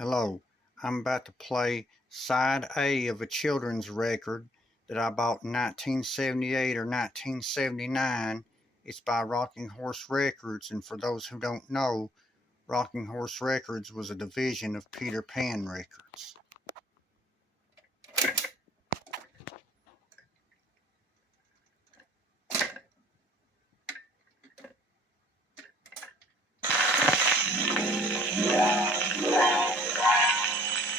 Hello, I'm about to play side A of a children's record that I bought in 1978 or 1979. It's by Rocking Horse Records, and for those who don't know, Rocking Horse Records was a division of Peter Pan Records.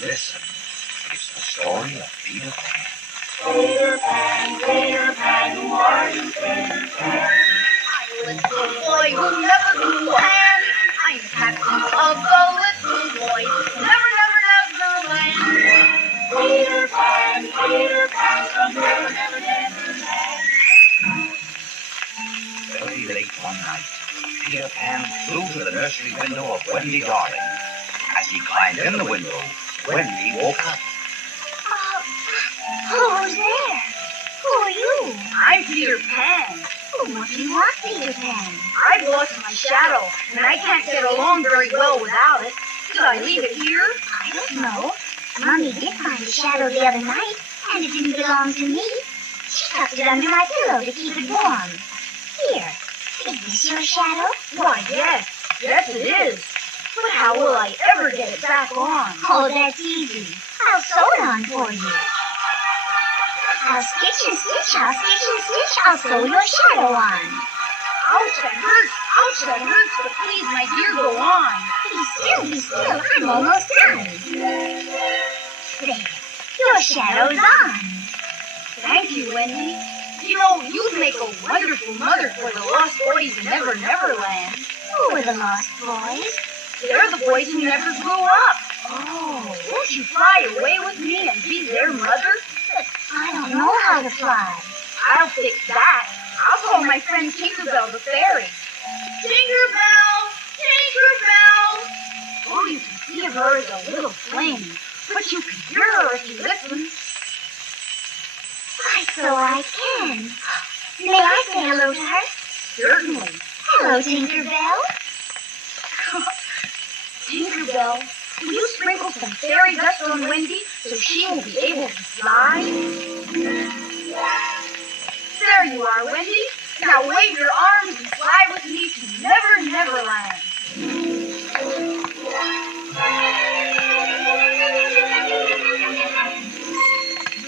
Listen, it's the story of Peter Pan. Peter Pan, who are you, Peter Pan? I'm a little boy who never grew pan. I'm captain of the little boys who never land. Peter Pan, from never land. Very late one night, Peter Pan flew to the nursery window of Wendy Darling. As he climbed in the window, Wendy woke up. Who's there? Who are you? I'm Peter Pan. What do you want, Peter Pan? I've lost my shadow, and I can't get along very well without it. Did I leave it here? I don't know. Mommy did find a shadow the other night, and it didn't belong to me. She tucked it under my pillow to keep it warm. Here, is this your shadow? Why, yes. Yes, it is. But how will I ever get it back on? Oh, that's easy. I'll sew it on for you. I'll stitch and stitch, I'll stitch and stitch, I'll sew your shadow on. Ouch, that hurts, but please, my dear, go on. Be still, I'm almost done. There, your shadow's on. Thank you, Wendy. You know, you'd make a wonderful mother for the lost boys in Never Land. Who are the lost boys? They're the boys who never grew up. Oh, won't you fly away with me and be their mother? But I don't know how to fly. I'll fix that. I'll call my friend Tinkerbell the fairy. Tinkerbell! Tinkerbell! All you can see of her is a little flame, but you can hear her if you listen. Why, so I can. May I say hello to her? Certainly. Hello, Tinkerbell. Tinkerbell, will you sprinkle some fairy dust on Wendy so she will be able to fly? There you are, Wendy. Now wave your arms and fly with me to Never Land.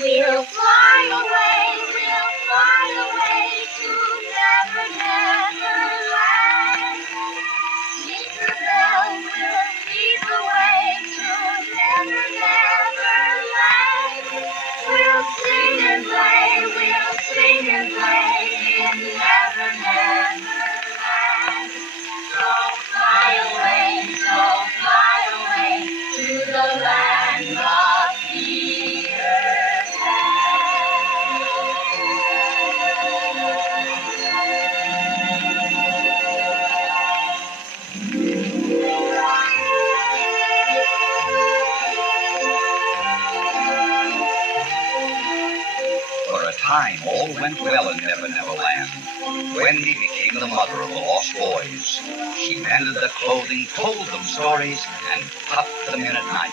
We'll fly away to Never Land. Tinkerbell will lead the way to Never Land. We'll sing and play in Never Land. So fly away to the land of Peter For a time, all went well in Never Land. Wendy became the mother of the lost boys. She mended their clothing, told them stories, and tucked them in at night.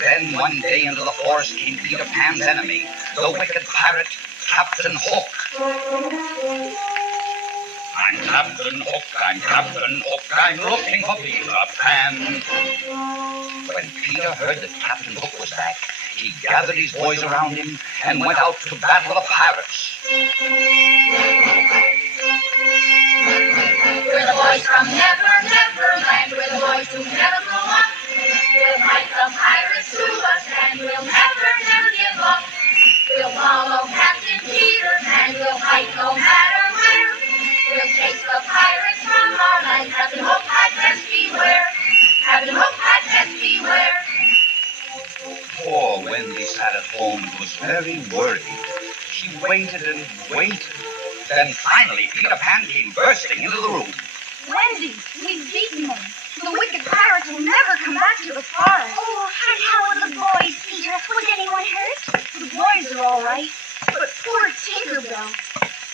Then one day into the forest came Peter Pan's enemy, the wicked pirate, Captain Hook. I'm Captain Hook, I'm looking for Peter Pan. When Peter heard that Captain Hook was back, he gathered his boys around him and went out to battle the pirates. We're the boys from Never Land. We're the boys who never grow up. We'll fight the pirates to us, and we'll never give up. We'll follow Captain Peter Pan. We'll fight no matter where. We'll chase the pirates from our land. Captain Hook had best beware. Captain Hook had best beware. Poor Wendy sat at home and was very worried. She waited and waited. Then finally Peter Pan came bursting into the room. Wendy, we've beaten them. The wicked pirates will never come back to the forest. Oh, and how are the boys, Peter? Was anyone hurt? The boys are all right, but poor Tinkerbell.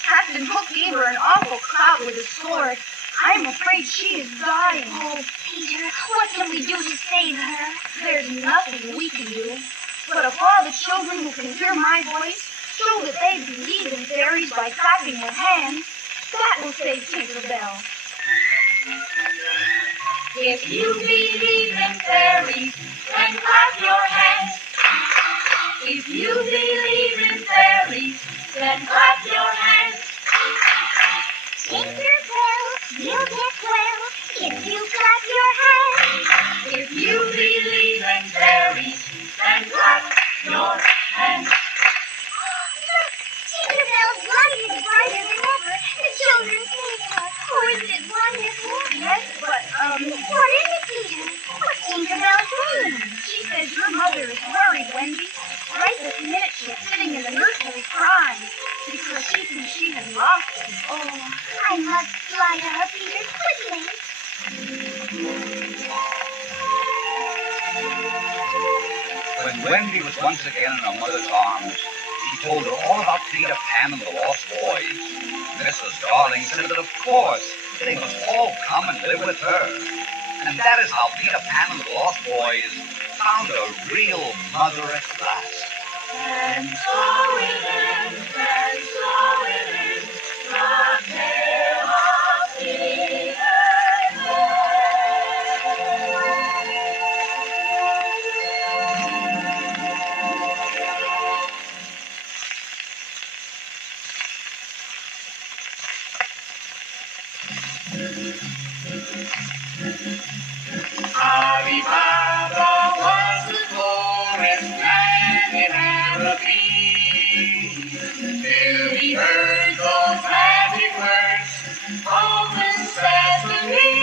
Captain Hook gave her an awful clout with his sword. I'm afraid she is dying. Oh, Peter, what can we do to save her? There's there's nothing we can do. But if all the children who can hear my voice show that they believe in fairies by clapping their hands, that will save Tinkerbell. If you believe in fairies, then clap your hands. If you believe in fairies, then clap your hands. Tinkerbell, you'll get well if you clap your hands. If you believe in fairies, then clap your hands. Look, Tinkerbell's light is brighter than ever. The children sing to her. Oh, isn't it wonderful? Yes, but, What is it, Peter? What's Tinkerbell saying? she says your mother is worried, Wendy. Right this minute she's sitting in the nursery crying because she thinks she has lost him. Oh, I must fly to her, Peter, quickly. When Wendy was once again in her mother's arms, she told her all about Peter Pan and the Lost Boys. Mrs. Darling said that, of course, they must all come and live with her. And that is how Peter Pan and the Lost Boys found a real mother at last. And so it is, and so it is, the tale of Peter Ali Baba was the poorest man in Araby. Till he heard those magic words, open sesame.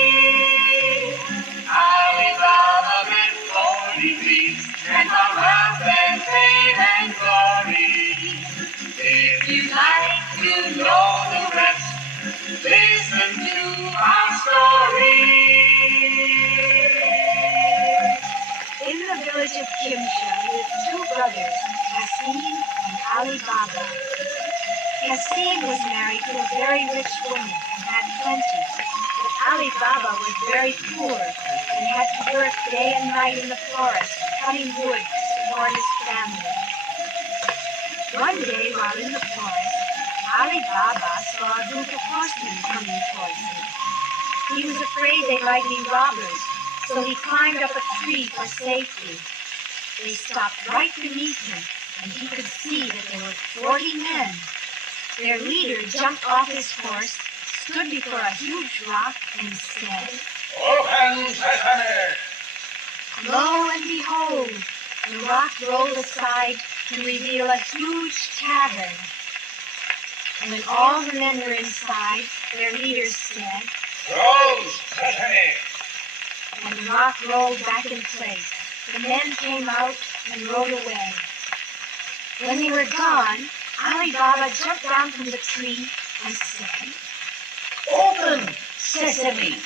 Ali Baba met 40 thieves and found wealth and fame and glory. If you'd like to know the rest, listen to our story. In the village of Kimsha lived two brothers, Cassim and Ali Baba. Cassim was married to a very rich woman and had plenty, but Ali Baba was very poor and had to work day and night in the forest, cutting wood to support his family. One day, while in the forest, Ali Baba saw a group of horsemen coming towards him. He was afraid they might be robbers, so he climbed up a tree for safety. They stopped right beneath him, and he could see that there were 40 men. Their leader jumped off his horse, stood before a huge rock, and said, Open sesame! Lo and behold, the rock rolled aside to reveal a huge tavern. And when all the men were inside, their leader said, Close sesame! and the rock rolled back in place. The men came out and rode away. When they were gone, Ali Baba jumped down from the tree and said, Open sesame!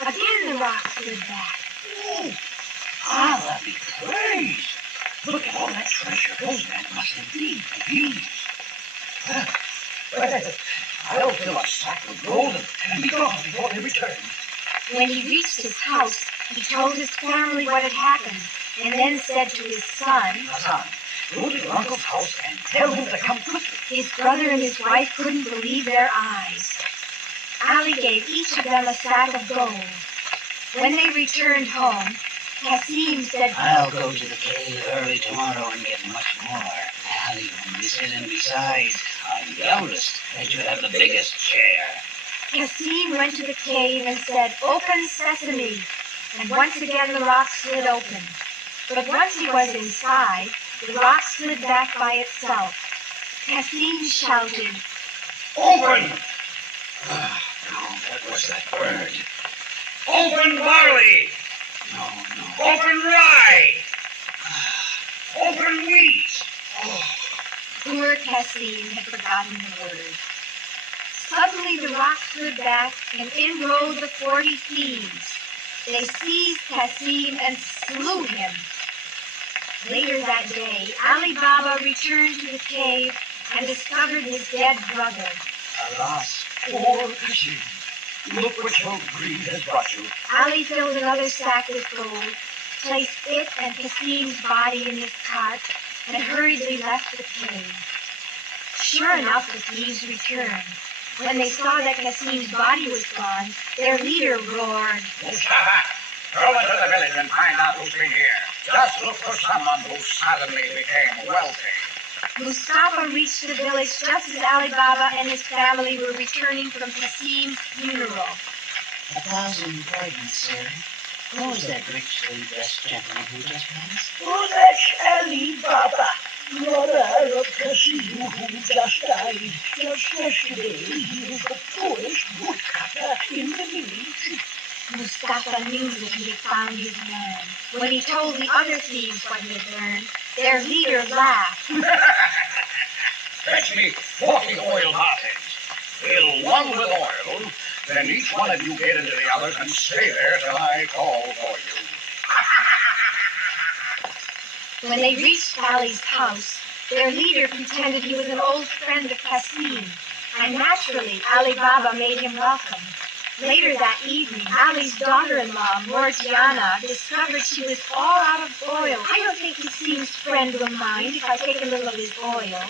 Again the rock slid back. Allah be praised! Look at all that treasure. Those men must indeed be thieves. Well, I'll fill a sack with gold and be gone before they return. When he reached his house, he told his family what had happened, and then said to his son, Hassan, go to your uncle's house and tell him to come quickly. his brother and his wife couldn't believe their eyes. Ali gave each of them a sack of gold. When they returned home, Cassim said, I'll go to the cave early tomorrow and get much more. Ali will miss it, and besides, I'm the eldest, and should have the biggest share. Cassim went to the cave and said, Open sesame, and once again the rock slid open. But once he was inside, the rock slid back by itself. Cassim shouted, Open! No, that was that word. Open barley! No. Open rye! Open wheat! Poor Cassim had forgotten the word. Suddenly the rock slid back, and in rode the 40 thieves. They seized Cassim and slew him. Later that day, Ali Baba returned to the cave and discovered his dead brother. Alas, poor Kashim. Look what your greed has brought you. Ali filled another sack with gold, placed it and Cassim's body in his cart, and hurriedly left the cave. Sure enough, the thieves returned. When they saw that Cassim's body was gone, their leader roared, Mustafa, go into the village and find out who's been here. Just look for someone who suddenly became wealthy. Mustafa reached the village just as Ali Baba and his family were returning from Cassim's funeral. 1,000 pardons, sir. Who was that richly dressed gentleman who just passed? Oh, that's Ali Baba, brother of Cassim, who just died. Just yesterday, he was the poorest woodcutter in the village. Mustafa knew that he had found his man. When he told the other thieves what he had learned, their leader laughed. Fetch me 40 oil hotheads. Fill one with oil, then each one of you get into the others and stay there till I call for you. When they reached Ali's house, their leader pretended he was an old friend of Cassim, and naturally Ali Baba made him welcome. Later that evening, Ali's daughter-in-law, Morgiana, discovered she was all out of oil. I don't think Cassim's friend will mind if I take a little of his oil.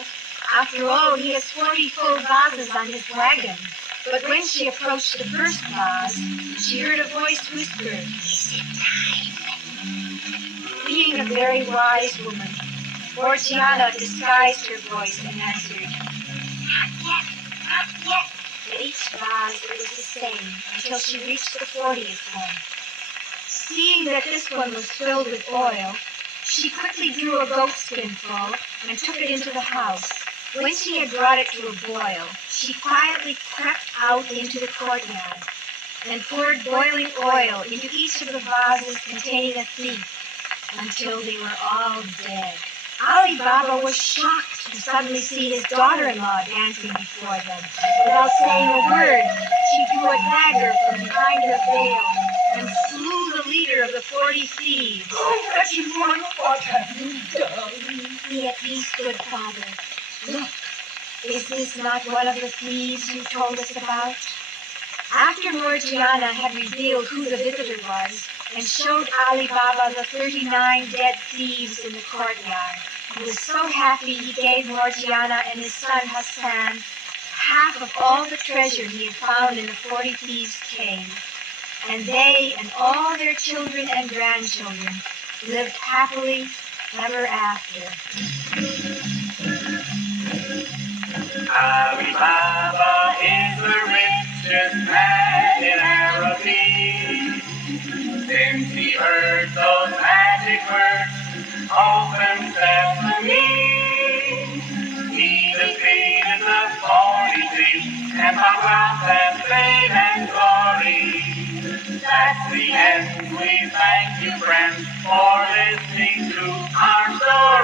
After all, he has 40 full vases on his wagon. But when she approached the first vase, she heard a voice whisper, "Is it time?" Being a very wise woman, Morgiana disguised her voice and answered, "Not yet, not yet." At each vase it was the same until she reached the 40th one. Seeing that this one was filled with oil, she quickly drew a goatskin full and took it into the house. When she had brought it to a boil, she quietly crept out into the courtyard and poured boiling oil into each of the vases containing a thief until they were all dead. Ali Baba was shocked to suddenly see his daughter-in-law dancing before them. Without saying a word, she drew a dagger from behind her veil and slew the leader of the 40 thieves. Oh, wretched one, what have you done? Be at peace, good father. Look, is this not one of the thieves you told us about? After Morgiana had revealed who the visitor was and showed Ali Baba the 39 dead thieves in the courtyard, he was so happy he gave Morgiana and his son Hassan half of all the treasure he had found in the 40 thieves' cave. And they and all their children and grandchildren lived happily ever after. Ali Baba is the richest man in Araby. Since he heard those magic words, open sesame, he defeated the 40 thieves and found wealth and fame and glory. That's the end. We thank you, friends, for listening to our story.